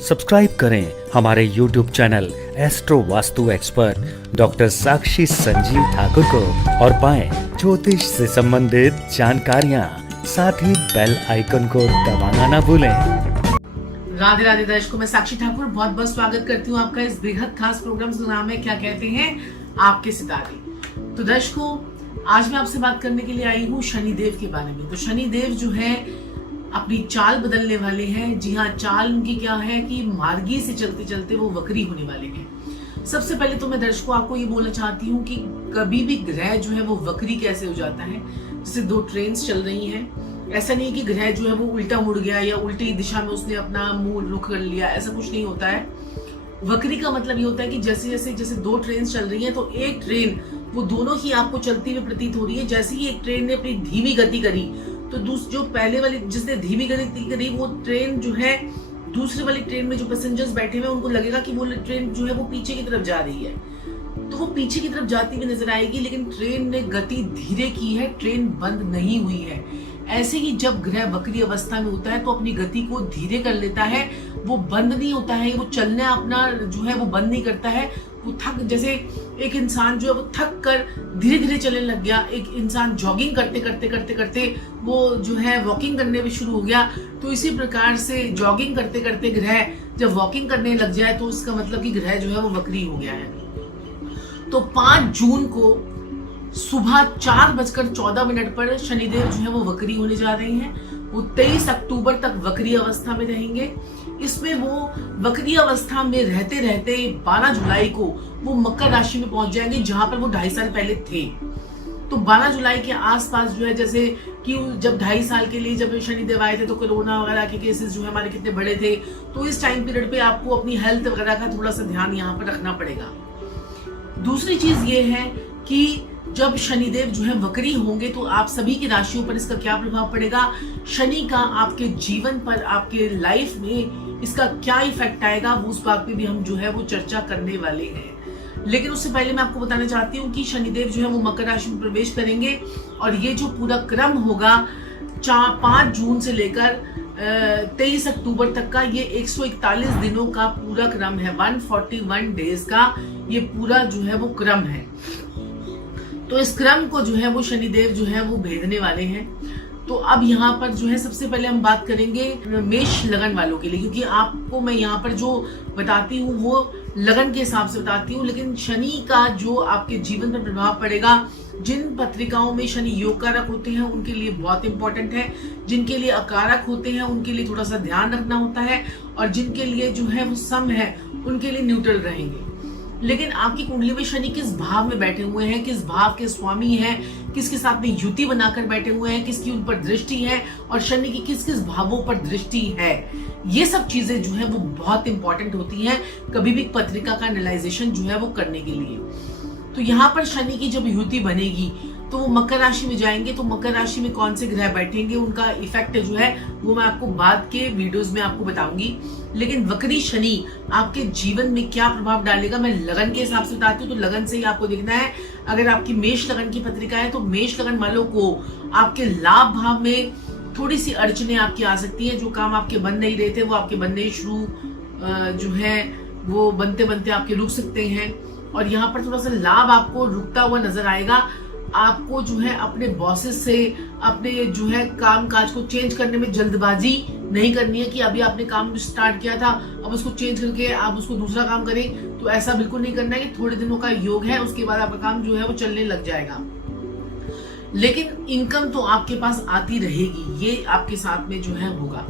Subscribe करें हमारे YouTube channel astro vastu expert doctor Sakshi Sanjeev Thakur को और पाएं ज्योतिष से संबंधित जानकारियां। साथ ही बेल आइकन को दबाना ना भूलें। राधे राधे दर्शकों, मैं साक्षी ठाकुर बहुत बहुत स्वागत करती हूँ आपका इस बेहद खास प्रोग्राम का नाम है क्या कहते हैं आपके सितारे। तो दर्शकों, आज मैं आपसे बात करने के लिए आई हूँ शनिदेव के बारे में। तो शनिदेव जो है अपनी चाल बदलने वाले हैं। जी हाँ, चाल उनकी क्या है कि मार्गी से चलते चलते वो वक्री होने वाले हैं। सबसे पहले तो मैं दर्शकों आपको ये बोलना चाहती हूँ कि कभी भी ग्रह जो है वो वक्री कैसे हो जाता है। जैसे दो ट्रेन चल रही हैं, ऐसा नहीं कि ग्रह जो है वो उल्टा मुड़ गया या उल्टी दिशा में उसने अपना मुंह रुख कर लिया, ऐसा कुछ नहीं होता है। वक्री का मतलब ये होता है कि जैसे दो ट्रेन चल रही हैं तो एक ट्रेन वो दोनों ही आपको चलती हुई प्रतीत हो रही है। जैसे ही एक ट्रेन ने अपनी धीमी गति करी तो जो पहले वाली जिसने धीमी गति करी वो ट्रेन जो है दूसरी वाली ट्रेन में जो पैसेंजर्स बैठे हुए उनको लगेगा कि वो ट्रेन जो है वो पीछे की तरफ जा रही है, तो वो पीछे की तरफ जाती हुई नजर आएगी। लेकिन ट्रेन ने गति धीरे की है, ट्रेन बंद नहीं हुई है। ऐसे ही जब ग्रह वक्री अवस्था में होता है तो अपनी गति को धीरे कर लेता है, वो बंद नहीं होता है, वो चलना अपना जो है वो बंद नहीं करता है। वो जैसे एक इंसान जो है वो थक कर धीरे धीरे चलने लग गया, एक इंसान जॉगिंग करते करते करते करते वो जो है वॉकिंग करने में शुरू हो गया, तो इसी प्रकार से जॉगिंग करते करते ग्रह जब वॉकिंग करने लग जाए तो इसका मतलब कि ग्रह जो है वो वक्री हो गया है। तो 5 जून को सुबह 4:14 पर शनिदेव जो है वो वक्री होने जा रहे हैं। वो 23 अक्टूबर तक वक्री अवस्था में रहेंगे। इसमें वो वक्री अवस्था में रहते रहते 12 जुलाई को वो मकर राशि में पहुंच जाएंगे, जहां पर वो 2.5 साल पहले थे। तो 12 जुलाई के आसपास जो है, जैसे कि जब 2.5 साल के लिए जब शनिदेव आए थे तो कोरोना वगैरह के केसेस जो है हमारे कितने बड़े थे, तो इस टाइम पीरियड पे आपको अपनी हेल्थ वगैरह का थोड़ा सा ध्यान यहाँ पर रखना पड़ेगा। दूसरी चीज ये है कि जब शनिदेव जो है वक्री होंगे तो आप सभी की राशियों पर इसका क्या प्रभाव पड़ेगा, शनि का आपके जीवन पर, आपके लाइफ में इसका क्या इफेक्ट आएगा, वो उस बात पे भी हम जो है वो चर्चा करने वाले हैं। लेकिन उससे पहले मैं आपको बताना चाहती हूँ कि शनिदेव जो है वो मकर राशि में प्रवेश करेंगे और ये जो पूरा क्रम होगा 5 जून से लेकर 23 अक्टूबर तक का, ये 141 दिनों का पूरा क्रम है। 141 डेज का ये पूरा जो है वो क्रम है। तो इस क्रम को जो है वो शनिदेव जो है वो भेदने वाले हैं। तो अब यहाँ पर जो है सबसे पहले हम बात करेंगे मेष लगन वालों के लिए, क्योंकि आपको मैं यहाँ पर जो बताती हूँ वो लगन के हिसाब से बताती हूँ। लेकिन शनि का जो आपके जीवन पर प्रभाव पड़ेगा, जिन पत्रिकाओं में शनि योग कारक होते हैं उनके लिए बहुत इंपॉर्टेंट है, जिनके लिए अकारक होते हैं उनके लिए थोड़ा सा ध्यान रखना होता है, और जिनके लिए जो है वो सम है उनके लिए न्यूट्रल रहेंगे। लेकिन आपकी कुंडली में शनि किस भाव में बैठे हुए हैं, किस भाव के स्वामी हैं, किसके साथ में युति बनाकर बैठे हुए हैं, किसकी उन पर दृष्टि है, और शनि की किस किस भावों पर दृष्टि है, ये सब चीजें जो है वो बहुत इंपॉर्टेंट होती हैं कभी भी पत्रिका का एनालाइजेशन जो है वो करने के लिए। तो यहाँ पर शनि की जब युति बनेगी तो वो मकर राशि में जाएंगे। तो मकर राशि में कौन से ग्रह बैठेंगे, उनका इफेक्ट जो है वो मैं आपको बाद के वीडियोस में आपको बताऊंगी। लेकिन वक्री शनि आपके जीवन में क्या प्रभाव डालेगा मैं लगन के हिसाब से बताती हूँ। तो लगन से ही आपको देखना है। अगर आपकी मेष लगन की पत्रिका है तो मेष लगन वालों को आपके लाभ भाव में थोड़ी सी अड़चने आपकी आ सकती है। जो काम आपके बन नहीं रहे थे वो आपके बनने शुरू जो है वो बनते बनते आपके रुक सकते हैं, और यहाँ पर थोड़ा सा लाभ आपको रुकता हुआ नजर आएगा। आपको जो है अपने बॉसेस से अपने जो है काम काज को चेंज करने में जल्दबाजी नहीं करनी है कि अभी आपने काम स्टार्ट किया था अब उसको चेंज करके आप उसको दूसरा काम करें, तो ऐसा बिल्कुल नहीं करना है कि थोड़े दिनों का योग है उसके बाद आपका काम जो है वो चलने लग जाएगा। लेकिन इनकम तो आपके पास आती रहेगी, ये आपके साथ में जो है होगा।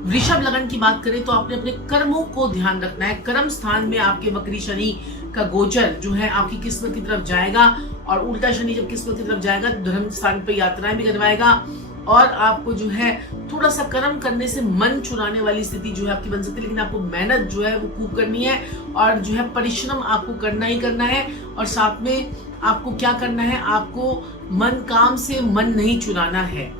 वृषभ लगन की बात करें तो आपने अपने कर्मों को ध्यान रखना है। कर्म स्थान में आपके वक्री शनि का गोचर जो है आपकी किस्मत की तरफ जाएगा, और उल्टा शनि जब किस्मत की तरफ जाएगा तो धर्म स्थान पर यात्राएं भी करवाएगा, और आपको जो है थोड़ा सा कर्म करने से मन चुराने वाली स्थिति जो है आपकी बन सकती है। लेकिन आपको मेहनत जो है वो खूब करनी है, और जो है परिश्रम आपको करना ही करना है, और साथ में आपको क्या करना है, आपको काम से मन नहीं चुराना है,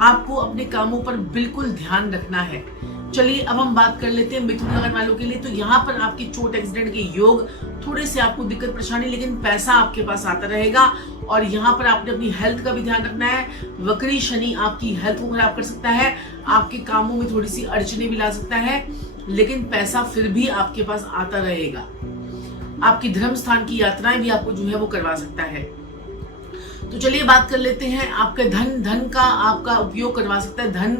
आपको अपने कामों पर बिल्कुल ध्यान रखना है। चलिए अब हम बात कर लेते हैं मिथुन लगन वालों के लिए। तो यहाँ पर आपकी चोट एक्सीडेंट के योग, थोड़े से आपको दिक्कत परेशानी, लेकिन पैसा आपके पास आता रहेगा। और यहाँ पर आपने अपनी हेल्थ का भी ध्यान रखना है। वक्री शनि आपकी हेल्थ को खराब कर सकता है, आपके कामों में थोड़ी सी अड़चने भी ला सकता है। लेकिन पैसा फिर भी आपके पास आता रहेगा। आपकी धर्म स्थान की यात्राएं भी आपको जो है वो करवा सकता है। तो चलिए बात कर लेते हैं, आपके धन का आपका उपयोग करवा सकता है, धन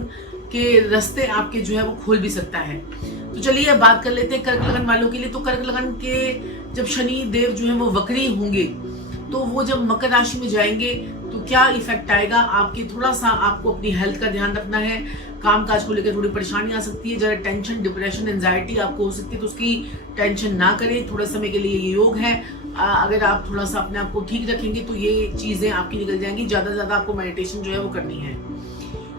के रास्ते आपके जो है वो खोल भी सकता है। तो चलिए अब बात कर लेते हैं कर्क लगन वालों के लिए। तो कर्क लगन के जब शनि देव जो है वो वक्री होंगे, तो वो जब मकर राशि में जाएंगे तो क्या इफेक्ट आएगा आपके, थोड़ा सा आपको अपनी हेल्थ का ध्यान रखना है। काम काज को लेकर थोड़ी परेशानी आ सकती है, जरा टेंशन, डिप्रेशन, एंजाइटी आपको हो सकती है, तो उसकी टेंशन ना करें। थोड़े समय के लिए ये योग है, अगर आप थोड़ा सा अपने आप को ठीक रखेंगे तो ये चीजें आपकी निकल जाएंगी। ज्यादा से ज्यादा आपको मेडिटेशन जो है वो करनी है।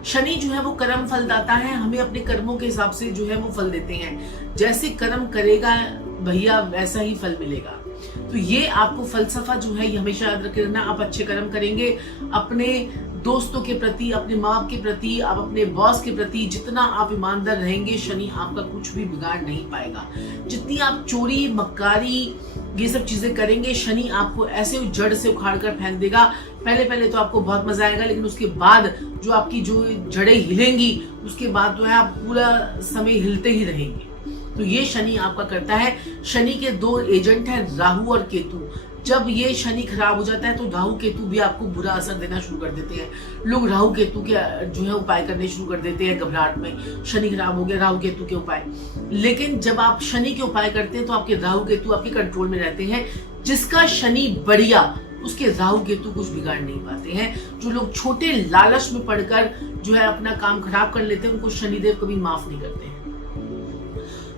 शनि जो है वो कर्म फलदाता है, हमें अपने कर्मों के हिसाब से जो है वो फल देते हैं। जैसे कर्म करेगा भैया वैसा ही फल मिलेगा। तो ये आपको फलसफा जो है ये हमेशा याद रखे रहना। आप अच्छे कर्म करेंगे, अपने दोस्तों के प्रति, अपने माँ बाप के प्रति, आप अपने बॉस के प्रति जितना आप ईमानदार रहेंगे, शनि आपका कुछ भी बिगाड़ नहीं पाएगा। जितनी आप चोरी मक्कारी ये सब चीजें करेंगे, शनि आपको ऐसे जड़ से उखाड़ कर फेंक देगा। पहले तो आपको बहुत मजा आएगा, लेकिन उसके बाद जो आपकी जो जड़ें हिलेंगी, उसके बाद जो है आप पूरा समय हिलते ही रहेंगे। तो ये शनि आपका करता है। शनि के दो एजेंट हैं, राहु और केतु। जब ये शनि खराब हो जाता है तो राहु केतु भी आपको बुरा असर देना शुरू कर देते हैं। लोग राहु केतु के जो है उपाय करने शुरू कर देते हैं घबराहट में, शनि खराब हो गया, राहु केतु के उपाय। लेकिन जब आप शनि के उपाय करते हैं तो आपके राहु केतु आपके कंट्रोल में रहते हैं। जिसका शनि बढ़िया, उसके राहु केतु कुछ बिगाड़ नहीं पाते हैं। जो लोग छोटे लालच में पड़कर जो है अपना काम खराब कर लेते हैं, उनको शनिदेव कभी माफ नहीं करते हैं।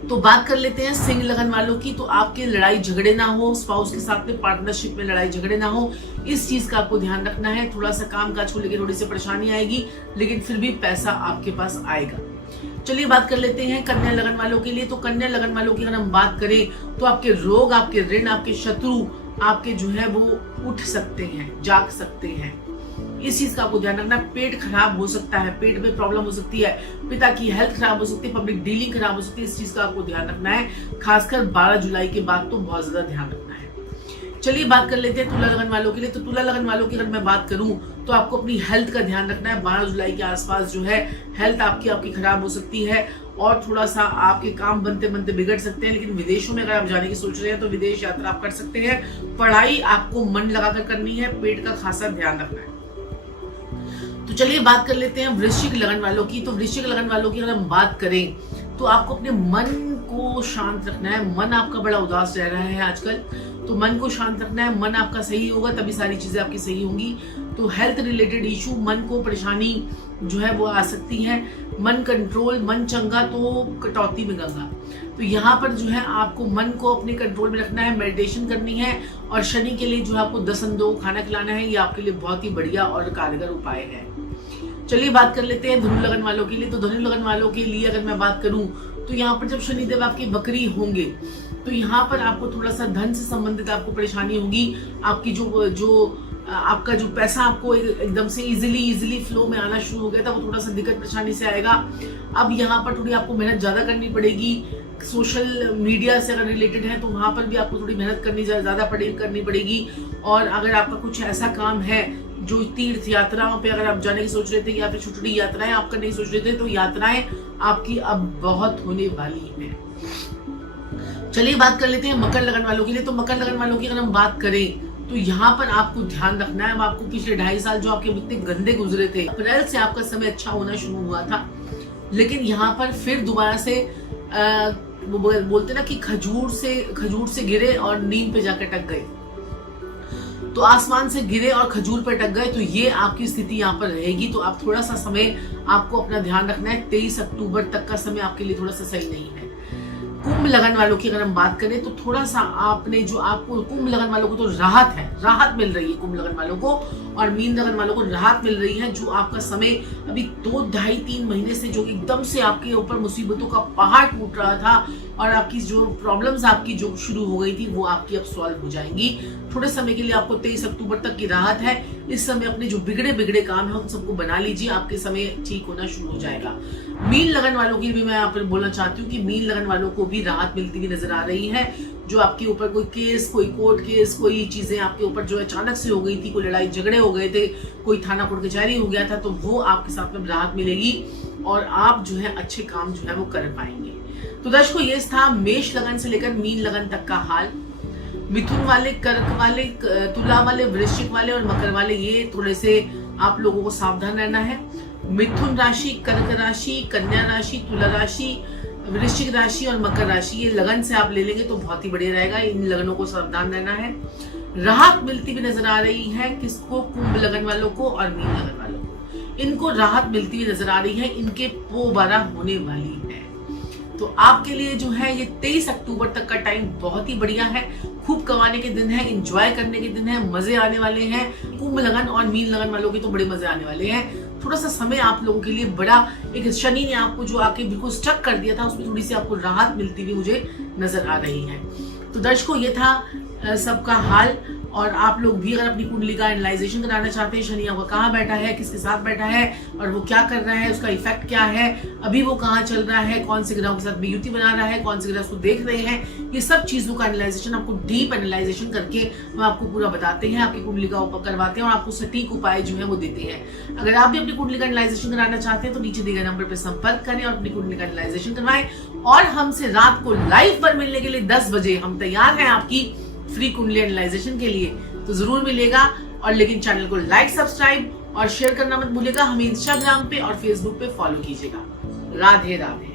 तो बात कर लेते हैं सिंह लगन वालों की। तो आपके लड़ाई झगड़े ना हो, स्पाउस के साथ में पार्टनरशिप में लड़ाई झगड़े ना हो, इस चीज का आपको ध्यान रखना है। थोड़ा सा काम काज को लेकर थोड़ी सी परेशानी आएगी, लेकिन फिर भी पैसा आपके पास आएगा। चलिए बात कर लेते हैं कन्या लगन वालों के लिए। तो कन्या लगन वालों की अगर हम बात करें तो आपके रोग, आपके ऋण, आपके शत्रु आपके जो है वो उठ सकते हैं, जाग सकते हैं। इस चीज का आपको ध्यान रखना। पेट खराब हो सकता है, पेट में प्रॉब्लम हो सकती है, पिता की हेल्थ खराब हो सकती है, पब्लिक डीलिंग खराब हो सकती है। इस चीज का आपको ध्यान रखना है, खासकर 12 जुलाई के बाद तो बहुत ज्यादा ध्यान रखना है। चलिए बात कर लेते हैं तुला लगन वालों के लिए। तो तुला लगन वालों की अगर मैं बात करूं तो आपको अपनी हेल्थ का ध्यान रखना है। 12 जुलाई के आसपास जो है हेल्थ आपकी खराब हो सकती है, और थोड़ा सा आपके काम बनते बनते बिगड़ सकते हैं। लेकिन विदेशों में अगर आप जाने की सोच रहे हैं तो विदेश यात्रा आप कर सकते हैं। पढ़ाई आपको मन लगाकर करनी है, पेट का खासा ध्यान रखना है। तो चलिए बात कर लेते हैं वृश्चिक लगन वालों की। तो वृश्चिक लगन वालों की अगर हम बात करें तो आपको अपने मन को शांत रखना है। मन आपका बड़ा उदास रह रहा है आजकल, तो मन को शांत रखना है। मन आपका सही होगा तभी सारी चीजें आपकी सही होंगी। तो हेल्थ रिलेटेड इशू, मन को परेशानी जो है वो आ सकती है। मन कंट्रोल, मन चंगा तो कटौती में गंगा। तो यहाँ पर जो है आपको मन को अपने कंट्रोल में रखना है, मेडिटेशन करनी है, और शनि के लिए जो है आपको 10 अंडों को खाना खिलाना है। ये आपके लिए बहुत ही बढ़िया और कारगर उपाय है। चलिए बात कर लेते हैं धनु लगन वालों के लिए। तो धनु लगन वालों के लिए अगर मैं बात करूं तो यहाँ पर जब शनिदेव आपके बकरी होंगे तो यहाँ पर आपको थोड़ा सा धन से संबंधित आपको परेशानी होगी। आपकी जो आपका जो पैसा आपको एकदम से इजीली फ्लो में आना शुरू हो गया था, वो थोड़ा सा दिक्कत परेशानी से आएगा। अब यहाँ पर थोड़ी आपको मेहनत ज्यादा करनी पड़ेगी। सोशल मीडिया से अगर रिलेटेड है तो वहां पर भी आपको थोड़ी मेहनत करनी पड़ेगी। और अगर आपका कुछ ऐसा काम है जो तीर्थ यात्राओं पे अगर आप जाने की सोच रहे थे या फिर छोटी यात्राएं आप करने की सोच रहे थे, तो यात्राएं आपकी अब बहुत होने वाली हैं। चलिए बात कर लेते हैं मकर लगन वालों के लिए। तो मकर लगन वालों की अगर हम बात करें तो यहाँ पर आपको ध्यान रखना है। अब आपको पिछले 2.5 साल जो आपके इतने गंदे गुजरे थे, अप्रैल से आपका समय अच्छा होना शुरू हुआ था, लेकिन यहाँ पर फिर दोबारा से वो बोलते ना कि खजूर से गिरे और नीम पे जाकर टक गए। तो आसमान से गिरे और खजूर पर टक गए, तो ये आपकी स्थिति यहाँ पर रहेगी। तो आप थोड़ा सा समय आपको अपना ध्यान रखना है। 23 अक्टूबर तक का समय आपके लिए थोड़ा सा सही नहीं है। कुंभ लगन वालों की अगर हम बात करें तो थोड़ा सा आपने जो आपको कुंभ लगन वालों को तो राहत मिल रही है कुंभ लगन वालों को, और मीन लगन वालों को राहत मिल रही है। जो आपका समय अभी 2-2.5-3 महीने से जो एकदम से आपके ऊपर मुसीबतों का पहाड़ टूट रहा था और आपकी जो प्रॉब्लम्स आपकी जो शुरू हो गई थी वो आपकी अब सॉल्व हो जाएंगी। थोड़े समय के लिए आपको 23 अक्टूबर तक की राहत है। इस समय अपने जो बिगड़े काम है उन सबको बना लीजिए, आपके समय ठीक होना शुरू हो जाएगा। मीन लगन वालों की भी मैं यहाँ पर बोलना चाहती हूँ कि मीन लगन वालों को भी राहत मिलती हुई नजर आ रही है। जो आपके ऊपर कोई केस, कोई कोर्ट केस, कोई चीजें आपके ऊपर जो अचानक से हो गई थी, कोई लड़ाई झगड़े हो गए थे, कोई थाना कोर्ट कचहरी हो गया था, तो वो आपके साथ में राहत मिलेगी और आप जो है अच्छे काम जो है वो कर पाएंगे। तो दर्शकों ये था मेष लगन से लेकर मीन लगन तक का हाल। मिथुन वाले, कर्क वाले, तुला वाले, वृश्चिक वाले और मकर वाले, ये थोड़े से आप लोगों को सावधान रहना है। मिथुन राशि, कर्क राशि, कन्या राशि, तुला राशि, वृश्चिक राशि और मकर राशि, ये लगन से आप ले लेंगे तो बहुत ही बढ़िया रहेगा। इन लगनों को सावधान रहना है। राहत मिलती हुई नजर आ रही है किसको? कुंभ लगन वालों को और मीन लगन वालों को। इनको राहत मिलती हुई नजर आ रही है, इनके पोबारा होने वाली है। तो आपके लिए जो है ये 23 अक्टूबर तक का टाइम बहुत ही बढ़िया है। खूब कमाने के दिन है, एंजॉय करने के दिन है, मजे आने वाले हैं। कुंभ लगन और मीन लगन वालों के तो बड़े मजे आने वाले हैं। थोड़ा सा समय आप लोगों के लिए बड़ा, एक शनि ने आपको जो आके बिल्कुल स्टक कर दिया था, उसमें थोड़ी सी आपको राहत मिलती हुई मुझे नजर आ रही है। तो दर्शकों ये था सबका हाल। और आप लोग भी अगर अपनी कुंडली का एनालाइजेशन कराना चाहते हैं, शनि आपका कहाँ बैठा है, किसके साथ बैठा है और वो क्या कर रहा है, उसका इफेक्ट क्या है, अभी वो कहाँ चल रहा है, कौन से ग्रहों के साथ युति बना रहा है, कौन से ग्रह उसको देख रहे हैं, ये सब चीजों का एनालाइजेशन आपको डीप एनालाइजेशन करके हम आपको पूरा बताते हैं, आपकी कुंडली का करवाते हैं और आपको सटीक उपाय जो है वो देते हैं। अगर आप भी अपनी कुंडली का एनालाइजेशन कराना चाहते हैं तो नीचे दिए गए नंबर पर संपर्क करें और अपनी कुंडली का एनालाइजेशन करवाएं। और हमसे रात को लाइव पर मिलने के लिए 10 बजे हम तैयार हैं आपकी फ्री कुंडली एनालाइजेशन के लिए, तो जरूर मिलेगा। और लेकिन चैनल को लाइक, सब्सक्राइब और शेयर करना मत भूलिएगा। हमें इंस्टाग्राम पे और फेसबुक पे फॉलो कीजिएगा। राधे राधे।